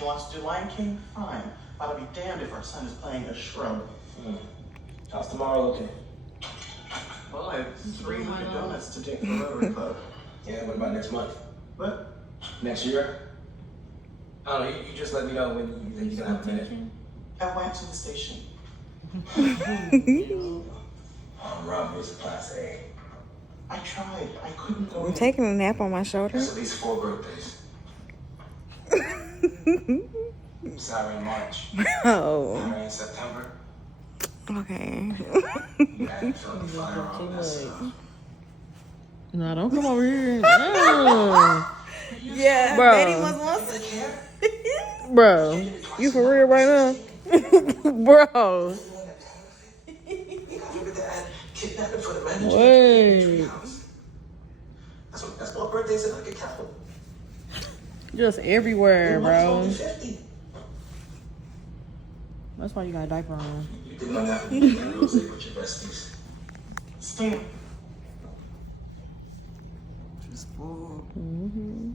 She wants to do Lion King? Fine. But I'll be damned if our son is playing a shrub. How's tomorrow looking? Well, I have 3 Dunkin' Donuts to take to the Rotary Club. Yeah, what about next month? What? Next year? I don't know, you just let me know when you think you're gonna have a minute. I went to the station. Robbery's a class A. I tried. I couldn't go I'm in. taking a nap on my shoulder. That's at least 4 birthdays. Sarah in March. Oh, Mary in September. okay. You hadn't felt the fire on this. No, don't come over here. No. Yeah, Bro. Betty was once. Bro, you for real right now? Bro. Kidnapping for the manager. Wait. That's more birthdays than I could count. Just everywhere, bro. 50. That's why you got a diaper on. You did not have to be with your besties. Stay. Just full. Mm-hmm.